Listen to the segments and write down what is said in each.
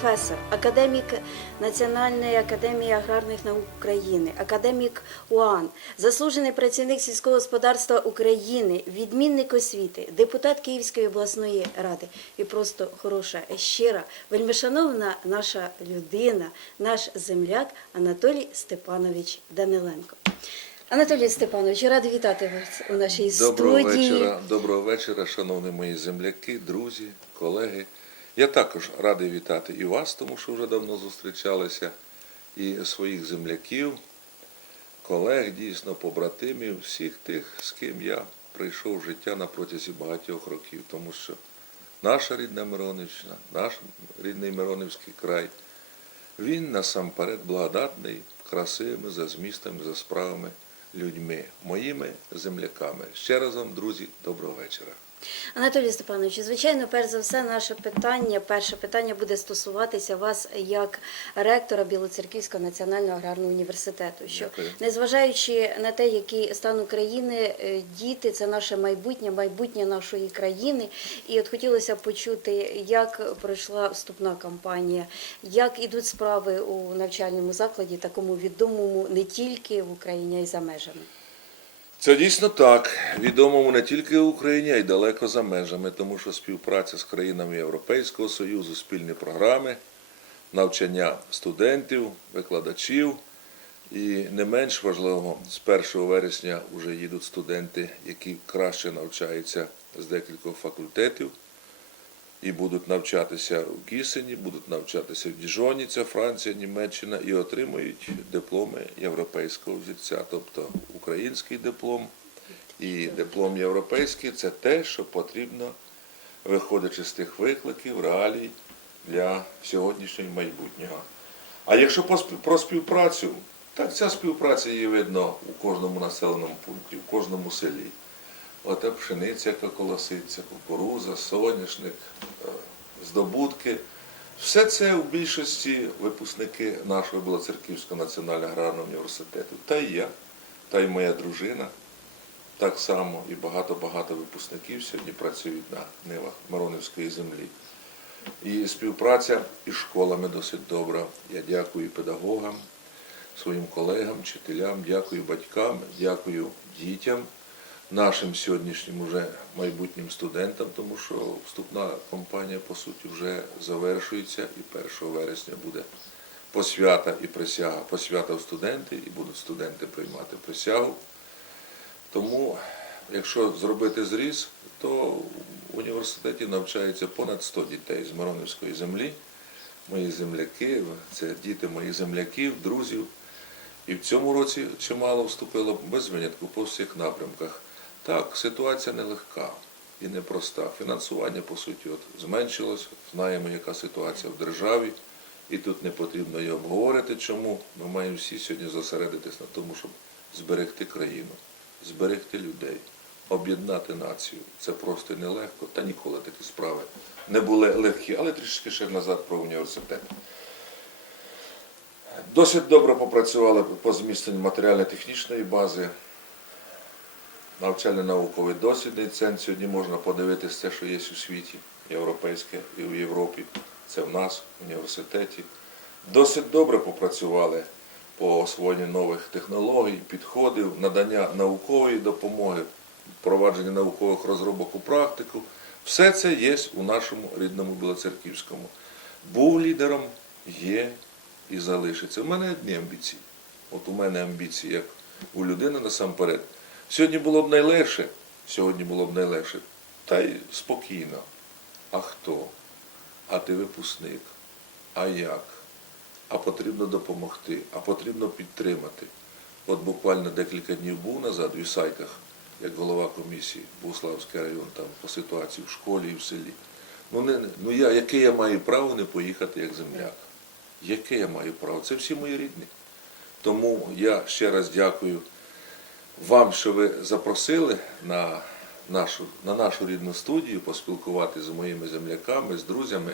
професор, академік Національної академії аграрних наук України, академік УАН, заслужений працівник сільського господарства України, відмінник освіти, депутат Київської обласної ради і просто хороша, щира, вельмишановна наша людина, наш земляк Анатолій Степанович Даниленко. Анатолій Степанович, радий вітати вас у нашій Доброго студії. вечора, доброго вечора, шановні мої земляки, друзі, колеги. Я також радий вітати і вас, тому що вже давно зустрічалися, і своїх земляків, колег, дійсно, побратимів, всіх тих, з ким я прийшов в життя на протязі багатьох років, тому що наша рідна Миронівщина, наш рідний Миронівський край, він насамперед благодатний, красивими за змістами, за справами людьми, моїми земляками. Ще раз вам, друзі, доброго вечора. Анатолій Степанович, звичайно, перш за все, наше питання, перше питання буде стосуватися вас як ректора Білоцерківського національного аграрного університету. Що незважаючи на те, який стан України, е, діти це наше майбутнє, майбутнє нашої країни. І от хотілося б почути, як пройшла вступна кампанія, як ідуть справи у навчальному закладі, такому відомому не тільки в Україні, а й за межами. Це дійсно так. Відомому не тільки в Україні, а й далеко за межами, тому що співпраця з країнами Європейського Союзу, спільні програми, навчання студентів, викладачів. І не менш важливо, з 1 вересня вже їдуть студенти, які краще навчаються з декількох факультетів і будуть навчатися в Кісені, будуть навчатися в Діжоні, це Франція, Німеччина, і отримують дипломи європейського взірця, тобто український диплом і диплом європейський це те, що потрібно, виходячи з тих викликів, реалій для сьогоднішнього майбутнього. А якщо про співпрацю, так ця співпраця є видно у кожному населеному пункті, у кожному селі. Оте пшениця, яка колоситься, кукуруза, соняшник, е, здобутки. Все це в більшості випускники нашого Білоцерківського національного аграрного університету. Та й я, та й моя дружина. Так само і багато-багато випускників сьогодні працюють на нивах Миронівської землі. І співпраця із школами досить добра. Я дякую педагогам, своїм колегам, вчителям, дякую батькам, дякую дітям, нашим сьогоднішнім уже майбутнім студентам, тому що вступна кампанія, по суті, вже завершується і 1 вересня буде посвята і присяга. Посвята в студенти, і будуть студенти приймати присягу. Тому, якщо зробити зріз, то в університеті навчається понад 100 дітей з Миронівської землі. Мої земляки, це діти моїх земляків, друзів. І в цьому році чимало вступило без винятку по всіх напрямках. Так, ситуація нелегка і непроста. Фінансування, по суті, от зменшилось. Знаємо, яка ситуація в державі. І тут не потрібно її обговорити. Чому? Ми маємо всі сьогодні зосередитись на тому, щоб зберегти країну, зберегти людей, об'єднати націю. Це просто нелегко, та ніколи такі справи не були легкі, але трішки ще назад про університет. Досить добре попрацювали по зміцненню матеріально-технічної бази. Навчально-науковий дослідний центр. Сьогодні можна подивитися те, що є у світі, європейське і в Європі. Це в нас, в університеті. Досить добре попрацювали по освоєнню нових технологій, підходів, надання наукової допомоги, впровадження наукових розробок у практику. Все це є у нашому рідному Білоцерківському. Був лідером, є і залишиться. У мене одні амбіції. От у мене амбіції, як у людини насамперед. Сьогодні було б найлегше, сьогодні було б найлегше, та й спокійно. А хто? А ти випускник? А як? А потрібно допомогти, а потрібно підтримати. От буквально декілька днів був назад в Ісайках, як голова комісії, Богославський район, там по ситуації в школі і в селі. Ну, не, ну я, яке я маю право не поїхати як земляк? Яке я маю право? Це всі мої рідні. Тому я ще раз дякую вам, що ви запросили на нашу, на нашу рідну студію поспілкуватися з моїми земляками, з друзями.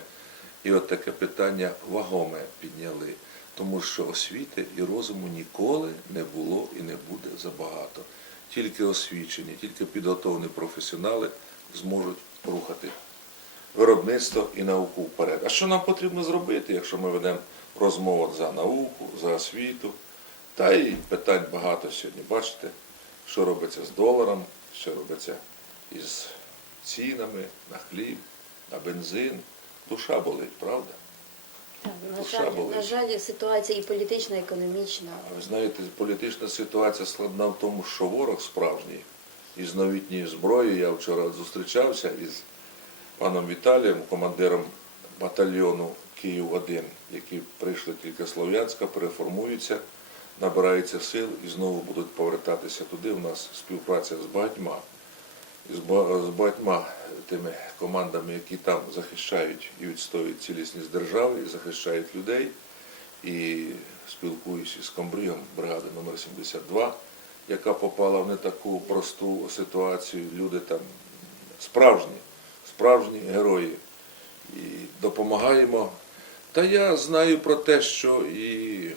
І от таке питання вагоме підняли, тому що освіти і розуму ніколи не було і не буде забагато. Тільки освічені, тільки підготовлені професіонали зможуть рухати виробництво і науку вперед. А що нам потрібно зробити, якщо ми ведемо розмову за науку, за освіту? Та й питань багато сьогодні. Бачите, що робиться з доларом, що робиться із цінами на хліб, на бензин. Душа болить, правда? На жаль, на жаль, ситуація і політична, і економічна. А ви знаєте, політична ситуація складна в тому, що ворог справжній із новітньою зброєю. Я вчора зустрічався із паном Віталієм, командиром батальйону Київ-1, які прийшли тільки Слов'янська, переформуються, набираються сил і знову будуть повертатися туди. У нас співпраця з багатьма, з багатьма тими командами, які там захищають і відстоюють цілісність держави, і захищають людей і спілкуюся з комбригом бригади номер 72 яка попала в не таку просту ситуацію. Люди там справжні, справжні герої. І допомагаємо. Та я знаю про те, що і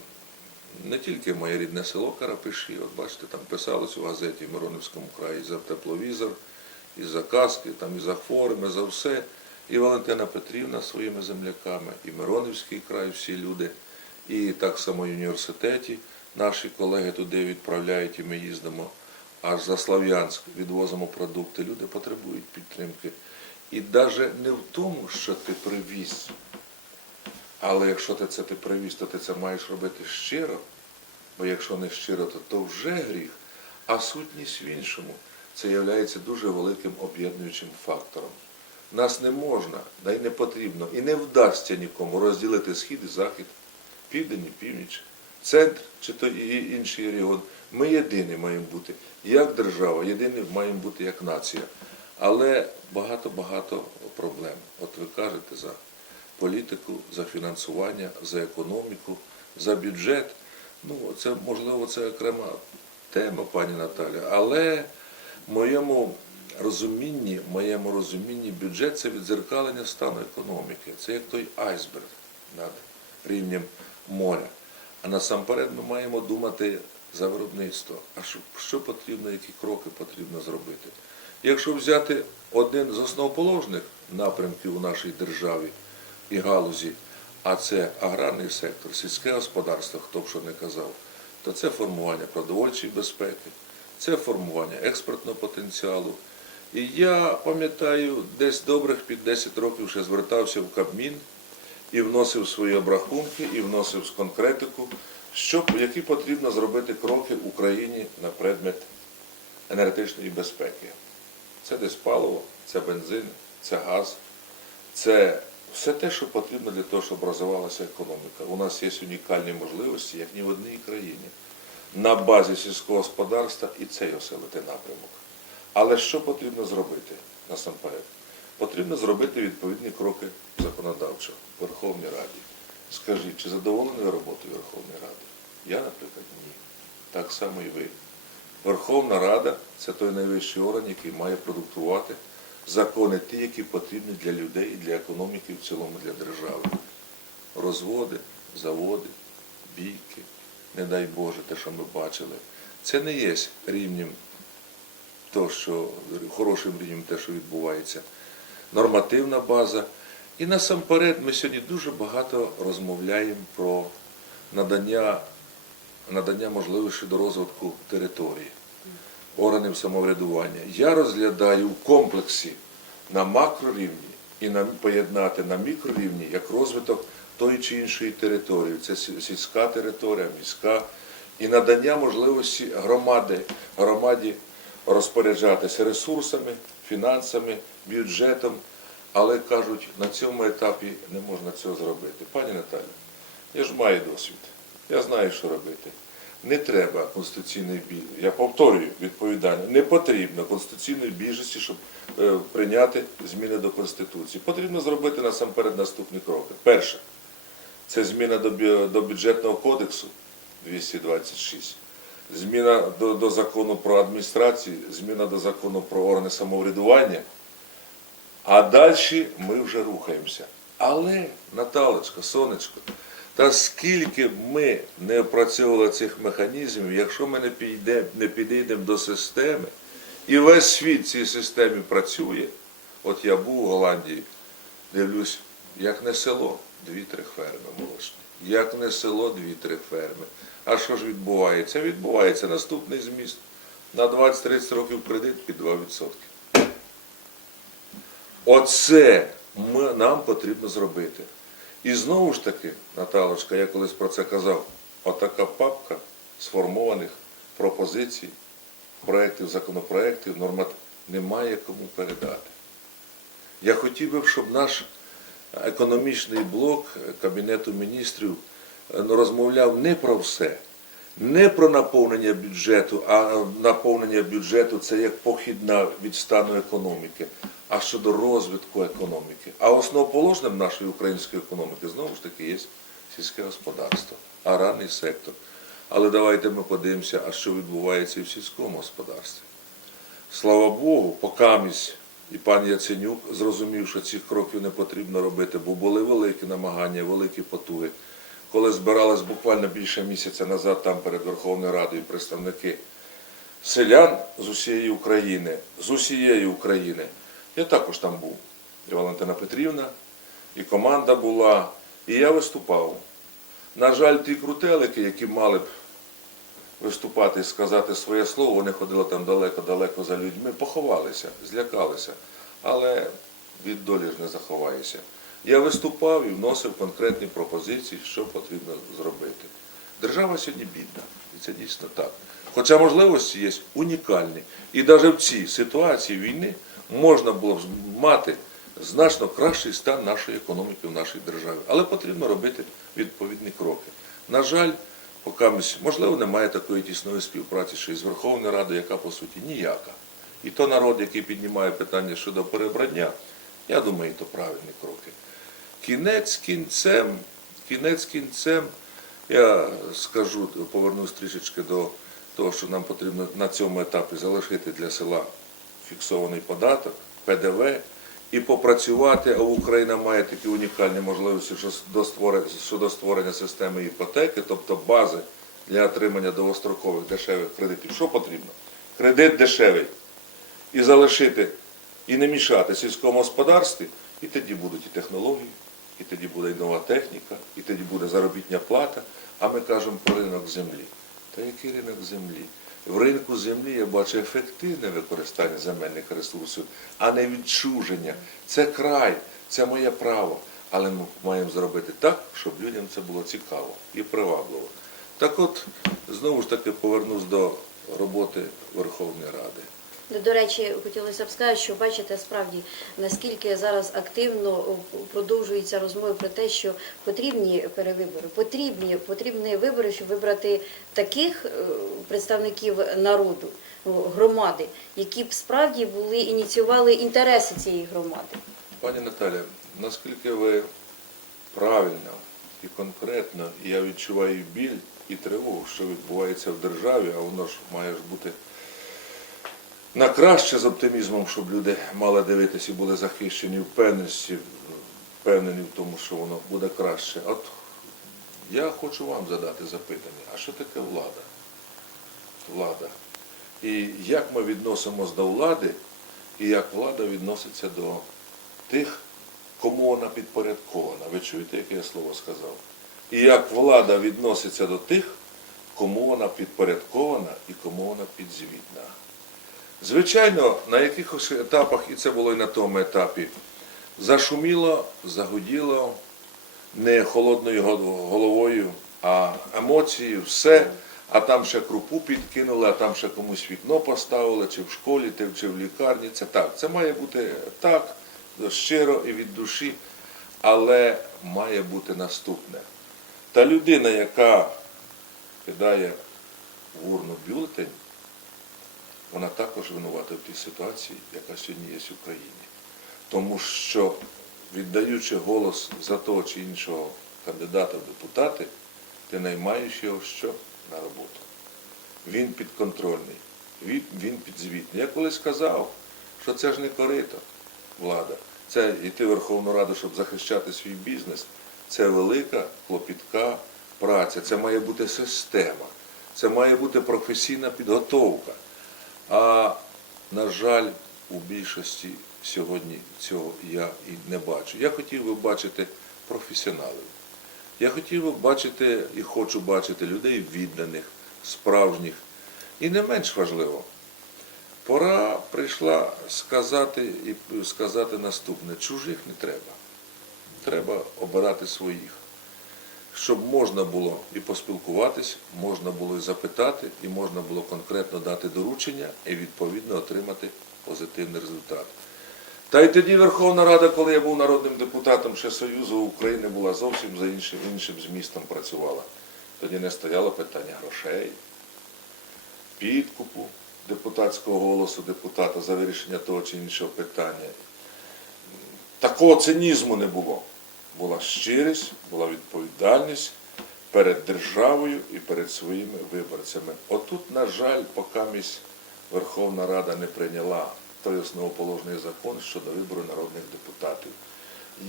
не тільки моє рідне село Карапиші, от бачите, там писалось у газеті в Миронівському краї за тепловізор, і за каски, там і за хворими, за все. І Валентина Петрівна своїми земляками, і Миронівський край, всі люди, і так само в університеті наші колеги туди відправляють, і ми їздимо аж за Слав'янськ, відвозимо продукти. Люди потребують підтримки. І навіть не в тому, що ти привіз, але якщо ти це ти привіз, то ти це маєш робити щиро, бо якщо не щиро, то, то вже гріх. А сутність в іншому це є дуже великим об'єднуючим фактором. Нас не можна, да й не потрібно, і не вдасться нікому розділити схід і захід, південь і північ, центр чи то і інший регіон. Ми єдині маємо бути як держава, єдині маємо бути як нація. Але багато-багато проблем. От ви кажете за політику, за фінансування, за економіку, за бюджет. Ну, це можливо це окрема тема, пані Наталя, але в моєму розумінні, в моєму розумінні бюджет це відзеркалення стану економіки. Це як той айсберг над рівнем моря. А насамперед ми маємо думати за виробництво. А що, що потрібно, які кроки потрібно зробити? Якщо взяти один з основоположних напрямків у нашій державі і галузі, а це аграрний сектор, сільське господарство, хто б що не казав, то це формування продовольчої безпеки, це формування експортного потенціалу. І я пам'ятаю, десь добрих під 10 років ще звертався в Кабмін і вносив свої обрахунки, і вносив з конкретику, що, які потрібно зробити кроки Україні на предмет енергетичної безпеки. Це десь паливо, це бензин, це газ, це все те, що потрібно для того, щоб розвивалася економіка. У нас є унікальні можливості, як ні в одній країні. На базі сільського господарства і цей оселити напрямок. Але що потрібно зробити насамперед? Потрібно зробити відповідні кроки законодавчо в Верховній Раді. Скажіть, чи задоволені ви роботою Верховної Ради? Я, наприклад, ні. Так само і ви. Верховна Рада це той найвищий орган, який має продуктувати закони ті, які потрібні для людей для економіки в цілому для держави. Розводи, заводи, бійки, не дай Боже, те, що ми бачили. Це не є рівнем то, що хорошим рівнем те, що відбувається. Нормативна база. І насамперед ми сьогодні дуже багато розмовляємо про надання, надання можливості до розвитку території, органів самоврядування. Я розглядаю в комплексі на макрорівні і на, поєднати на мікрорівні як розвиток тої чи іншої території. Це сільська територія, міська, і надання можливості громади, громаді розпоряджатися ресурсами, фінансами, бюджетом. Але кажуть, на цьому етапі не можна цього зробити. Пані Наталя, я ж маю досвід. Я знаю, що робити. Не треба конституційної більшості. Я повторюю відповідально, не потрібно конституційної більшості, щоб е, прийняти зміни до Конституції. Потрібно зробити насамперед наступні кроки. Перше, це зміна до, бюджетного кодексу 226, зміна до, до закону про адміністрацію, зміна до закону про органи самоврядування. А далі ми вже рухаємося. Але, Наталочка, сонечко, та скільки б ми не опрацьовували цих механізмів, якщо ми не, піде, не підійдемо до системи, і весь світ в цій системі працює, от я був у Голландії, Дивлюсь, як не село, дві-три ферми молочні. Як не село, дві-три ферми. А що ж відбувається? Відбувається наступний зміст. На 20-30 років кредит під 2%. Оце ми, нам потрібно зробити. І знову ж таки, Наталочка, я колись про це казав, отака папка сформованих пропозицій, проєктів, законопроєктів, норматив немає кому передати. Я хотів би, щоб наш економічний блок Кабінету міністрів е, ну, розмовляв не про все, не про наповнення бюджету, а наповнення бюджету це як похідна від стану економіки, а щодо розвитку економіки. А основоположним нашої української економіки знову ж таки є сільське господарство, аграрний сектор. Але давайте ми подивимося, а що відбувається і в сільському господарстві. Слава Богу, покамість і пан Яценюк зрозумів, що цих кроків не потрібно робити, бо були великі намагання, великі потуги. Коли збирались буквально більше місяця назад там перед Верховною Радою представники селян з усієї України, з усієї України. Я також там був. І Валентина Петрівна, і команда була, і я виступав. На жаль, ті крутелики, які мали б виступати і сказати своє слово, вони ходили там далеко-далеко за людьми, поховалися, злякалися. Але від долі ж не заховаєшся. Я виступав і вносив конкретні пропозиції, що потрібно зробити. Держава сьогодні бідна, і це дійсно так. Хоча можливості є унікальні. І навіть в цій ситуації війни можна було б мати значно кращий стан нашої економіки в нашій державі. Але потрібно робити відповідні кроки. На жаль, поки можливо немає такої тісної співпраці ще із Верховною Радою, яка по суті ніяка. І то народ, який піднімає питання щодо перебрання, я думаю, то правильні кроки. Кінець кінцем, кінець кінцем, я скажу, повернусь трішечки до того, що нам потрібно на цьому етапі залишити для села фіксований податок, ПДВ, і попрацювати, а Україна має такі унікальні можливості що до щодо створення системи іпотеки, тобто бази для отримання довгострокових дешевих кредитів. Що потрібно? Кредит дешевий і залишити, і не мішати сільському господарстві, і тоді будуть і технології, і тоді буде і нова техніка, і тоді буде заробітня плата. А ми кажемо про ринок землі. Та який ринок землі? В ринку землі я бачу ефективне використання земельних ресурсів, а не відчуження. Це край, це моє право. Але ми маємо зробити так, щоб людям це було цікаво і привабливо. Так от, знову ж таки, повернусь до роботи Верховної Ради. Ну, До речі, хотілося б сказати, що бачите справді наскільки зараз активно продовжуються розмови про те, що потрібні перевибори, потрібні потрібні вибори, щоб вибрати таких е, представників народу, громади, які б справді були ініціювали інтереси цієї громади. Пані Наталя, наскільки ви правильно і конкретно, я відчуваю біль і тривогу, що відбувається в державі, а воно ж має ж бути на краще з оптимізмом, щоб люди мали дивитися і були захищені впевненості, впевнені в тому, що воно буде краще. От я хочу вам задати запитання, а що таке влада? Влада. І як ми відносимось до влади, і як влада відноситься до тих, кому вона підпорядкована. Ви чуєте, яке я слово сказав? І як влада відноситься до тих, кому вона підпорядкована і кому вона підзвітна. Звичайно, на якихось етапах, і це було і на тому етапі, зашуміло, загуділо не холодною головою, а емоції, все. А там ще крупу підкинули, а там ще комусь вікно поставили, чи в школі, чи в лікарні. Це так. Це має бути так, щиро і від душі, але має бути наступне. Та людина, яка кидає в урну бюлетень, вона також винувата в тій ситуації, яка сьогодні є в Україні. Тому що, віддаючи голос за того чи іншого кандидата в депутати, ти наймаєш його що? На роботу. Він підконтрольний, він, він підзвітний. Я колись казав, що це ж не корито влада. Це йти в Верховну Раду, щоб захищати свій бізнес. Це велика клопітка праця. Це має бути система. Це має бути професійна підготовка. А на жаль, у більшості сьогодні цього я і не бачу. Я хотів би бачити професіоналів. Я хотів би бачити і хочу бачити людей відданих, справжніх. І не менш важливо, пора прийшла сказати і сказати наступне: чужих не треба. Треба обирати своїх. Щоб можна було і поспілкуватись, можна було і запитати, і можна було конкретно дати доручення і відповідно отримати позитивний результат. Та й тоді Верховна Рада, коли я був народним депутатом ще Союзу України, була зовсім за іншим, іншим змістом працювала. Тоді не стояло питання грошей, підкупу депутатського голосу депутата за вирішення того чи іншого питання. Такого цинізму не було. Була щирість, була відповідальність перед державою і перед своїми виборцями. Отут, на жаль, поки місь Верховна Рада не прийняла той основоположний закон щодо вибору народних депутатів.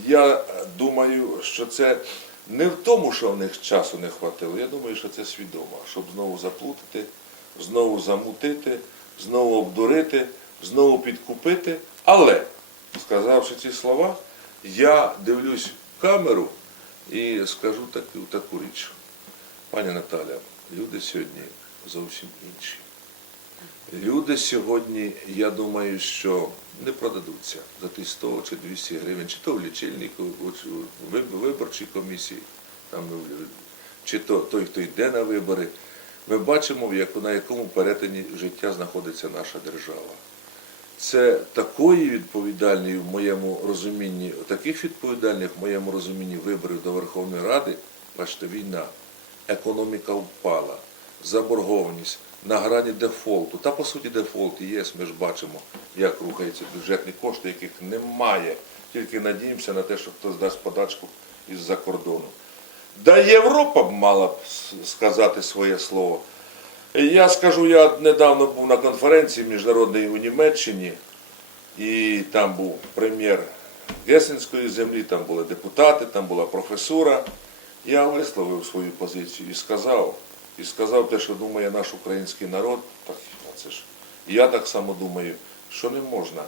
Я думаю, що це не в тому, що в них часу не хватило. Я думаю, що це свідомо, щоб знову заплутати, знову замутити, знову обдурити, знову підкупити. Але, сказавши ці слова, я дивлюсь камеру і скажу таку, таку річ. Пані Наталя, люди сьогодні зовсім інші. Люди сьогодні, я думаю, що не продадуться за ті 100 чи 200 гривень, чи то в лічильнику, в виборчій комісії, там, чи то той, хто йде на вибори. Ми бачимо, на якому перетині життя знаходиться наша держава. Це такої відповідальної в моєму розумінні, таких відповідальних в моєму розумінні виборів до Верховної Ради, бачите, війна, економіка впала, заборгованість на грані дефолту. Та по суті дефолт і є, ми ж бачимо, як рухаються бюджетні кошти, яких немає. Тільки надіємося на те, що хтось дасть подачку із-за кордону. Да Європа б мала б сказати своє слово. Я скажу, я недавно був на конференції міжнародній у Німеччині, і там був прем'єр Гесенської землі, там були депутати, там була професура. Я висловив свою позицію і сказав, і сказав те, що думає наш український народ, так це ж. Я так само думаю, що не можна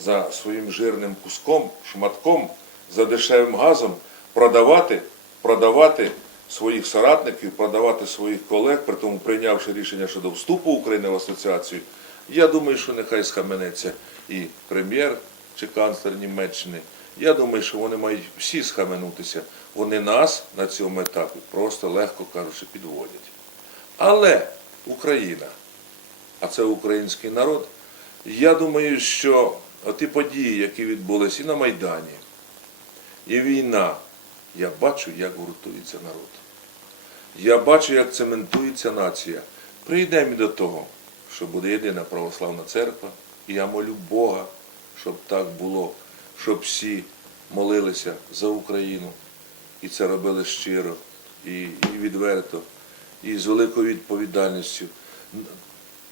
за своїм жирним куском, шматком, за дешевим газом продавати, продавати своїх соратників, продавати своїх колег, при тому прийнявши рішення щодо вступу України в асоціацію. Я думаю, що нехай схаменеться і прем'єр чи канцлер Німеччини. Я думаю, що вони мають всі схаменутися. Вони нас на цьому етапі просто легко кажучи підводять. Але Україна, а це український народ, я думаю, що ті події, які відбулись і на Майдані, і війна, я бачу, як гуртується народ. Я бачу, як цементується нація. Прийдемо до того, що буде єдина православна церква, і я молю Бога, щоб так було, щоб всі молилися за Україну, і це робили щиро, і, і відверто, і з великою відповідальністю.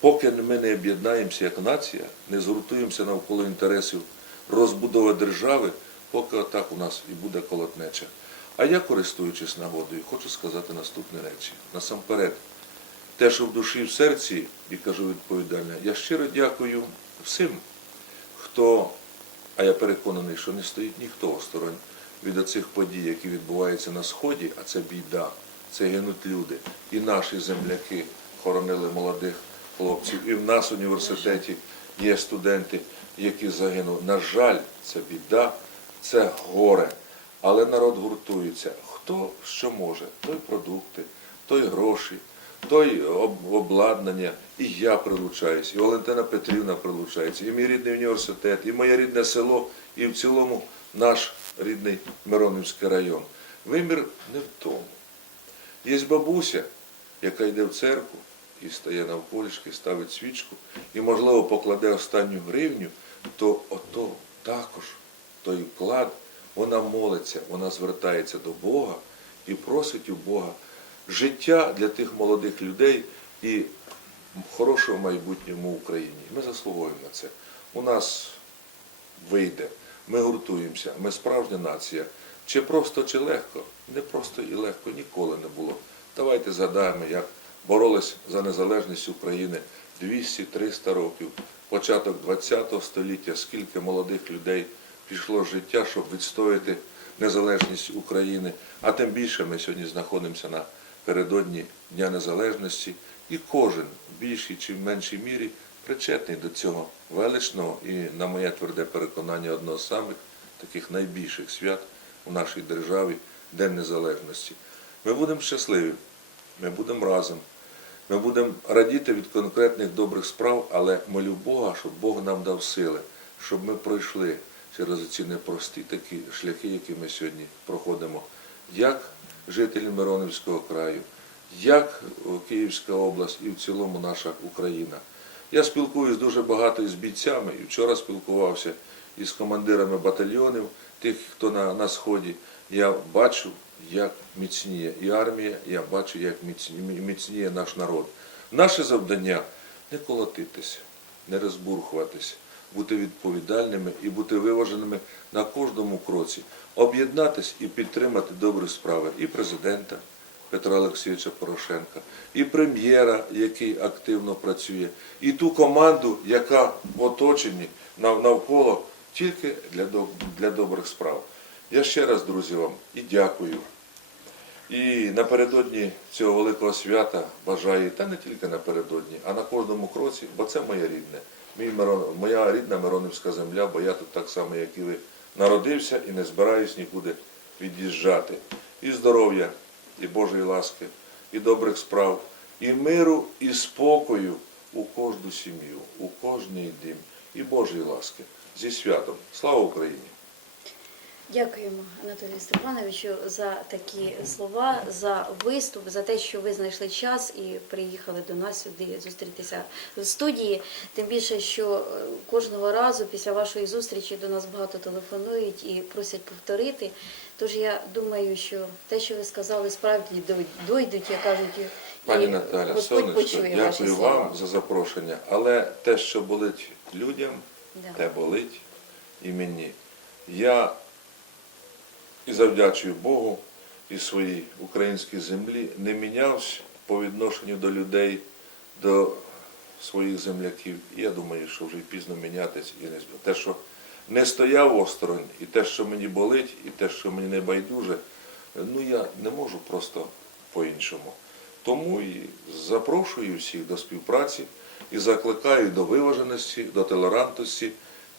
Поки ми не об'єднаємося як нація, не згуртуємося навколо інтересів розбудови держави, поки отак у нас і буде колотнеча. А я, користуючись нагодою, хочу сказати наступні речі. Насамперед, те, що в душі і в серці, і кажу відповідально, я щиро дякую всім, хто, а я переконаний, що не стоїть ніхто осторонь від оцих подій, які відбуваються на Сході, а це біда, це гинуть люди. І наші земляки хоронили молодих хлопців, і в нас в університеті є студенти, які загинули. На жаль, це біда, це горе. Але народ гуртується. Хто що може, той продукти, той гроші, той обладнання. І я прилучаюсь, і Валентина Петрівна прилучається, і мій рідний університет, і моє рідне село, і в цілому наш рідний Миронівський район. Вимір не в тому. Є бабуся, яка йде в церкву і стає навколішки, ставить свічку, і, можливо, покладе останню гривню, то ото також той вклад, вона молиться, вона звертається до Бога і просить у Бога життя для тих молодих людей і хорошого майбутнього Україні. Ми заслуговуємо це. У нас вийде. Ми гуртуємося, ми справжня нація. Чи просто, чи легко? Не просто і легко ніколи не було. Давайте згадаємо, як боролись за незалежність України 200-300 років. початок ХХ століття, скільки молодих людей пішло життя, щоб відстояти незалежність України. А тим більше ми сьогодні знаходимося напередодні Дня Незалежності, і кожен в більшій чи в меншій мірі причетний до цього величного і, на моє тверде переконання, одного з самих таких найбільших свят у нашій державі День Незалежності. Ми будемо щасливі, ми будемо разом. Ми будемо радіти від конкретних добрих справ, але молю Бога, щоб Бог нам дав сили, щоб ми пройшли через ці непрості такі шляхи, які ми сьогодні проходимо, як жителі Миронівського краю, як Київська область і в цілому наша Україна. Я спілкуюсь дуже багато із бійцями, і вчора спілкувався із командирами батальйонів, тих, хто на, на сході. Я бачу, як міцніє і армія, я бачу, як міцні- міцніє наш народ. Наше завдання не колотитися, не розбурхуватися, бути відповідальними і бути виваженими на кожному кроці, об'єднатися і підтримати добрі справи і президента Петра Олексійовича Порошенка, і прем'єра, який активно працює, і ту команду, яка в оточенні навколо тільки для, доб- для добрих справ. Я ще раз, друзі, вам і дякую. І напередодні цього великого свята бажаю, та не тільки напередодні, а на кожному кроці, бо це моє рідне. Мій Мирон, моя рідна Миронівська земля, бо я тут так само, як і ви, народився і не збираюсь нікуди від'їжджати. І здоров'я, і Божої ласки, і добрих справ, і миру, і спокою у кожну сім'ю, у кожний дім, і Божої ласки. Зі святом. Слава Україні! Дякуємо, Анатолію Степановичу, за такі слова, за виступ, за те, що ви знайшли час і приїхали до нас сюди зустрітися в студії. Тим більше, що е, кожного разу після вашої зустрічі до нас багато телефонують і просять повторити. Тож я думаю, що те, що ви сказали, справді дой- дойдуть, як кажуть, і Пані Наталя, сонечко, дякую вам за запрошення. Але те, що болить людям, Да. те болить і мені. Я і завдячую Богу і своїй українській землі не мінявся по відношенню до людей, до своїх земляків. І я думаю, що вже пізно мінятись і не те, що не стояв осторонь, і те, що мені болить, і те, що мені не байдуже, ну я не можу просто по-іншому. Тому і запрошую всіх до співпраці і закликаю до виваженості, до толерантності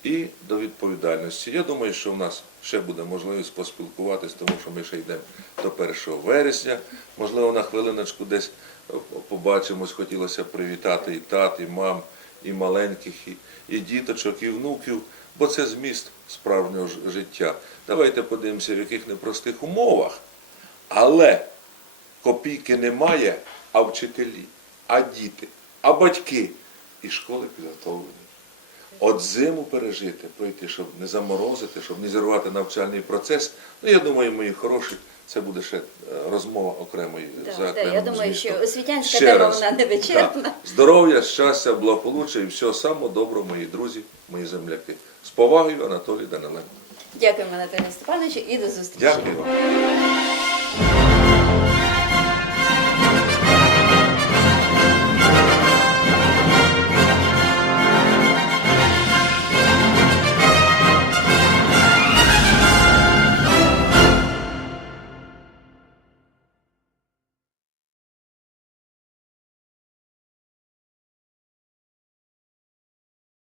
і до відповідальності. Я думаю, що в нас ще буде можливість поспілкуватись, тому що ми ще йдемо до 1 вересня. Можливо, на хвилиночку десь е, побачимось, хотілося привітати і тат, і мам, і маленьких, і, і діточок, і внуків, бо це зміст справжнього життя. Давайте подивимося, в яких непростих умовах. Але копійки немає, а вчителі, а діти, а батьки і школи підготовлені. От зиму пережити, пройти, щоб не заморозити, щоб не зірвати навчальний процес. Ну, я думаю, мої хороші, це буде ще е, розмова окремої Да, за да, окремим я думаю, змістом. що освітянська Ще тема раз. вона не вичерпна. Да. Здоров'я, щастя, благополуччя і всього самого доброго, мої друзі, мої земляки. З повагою, Анатолій Даниленко. Дякуємо, Анатолію Степановичу, і до зустрічі. Дякую вам.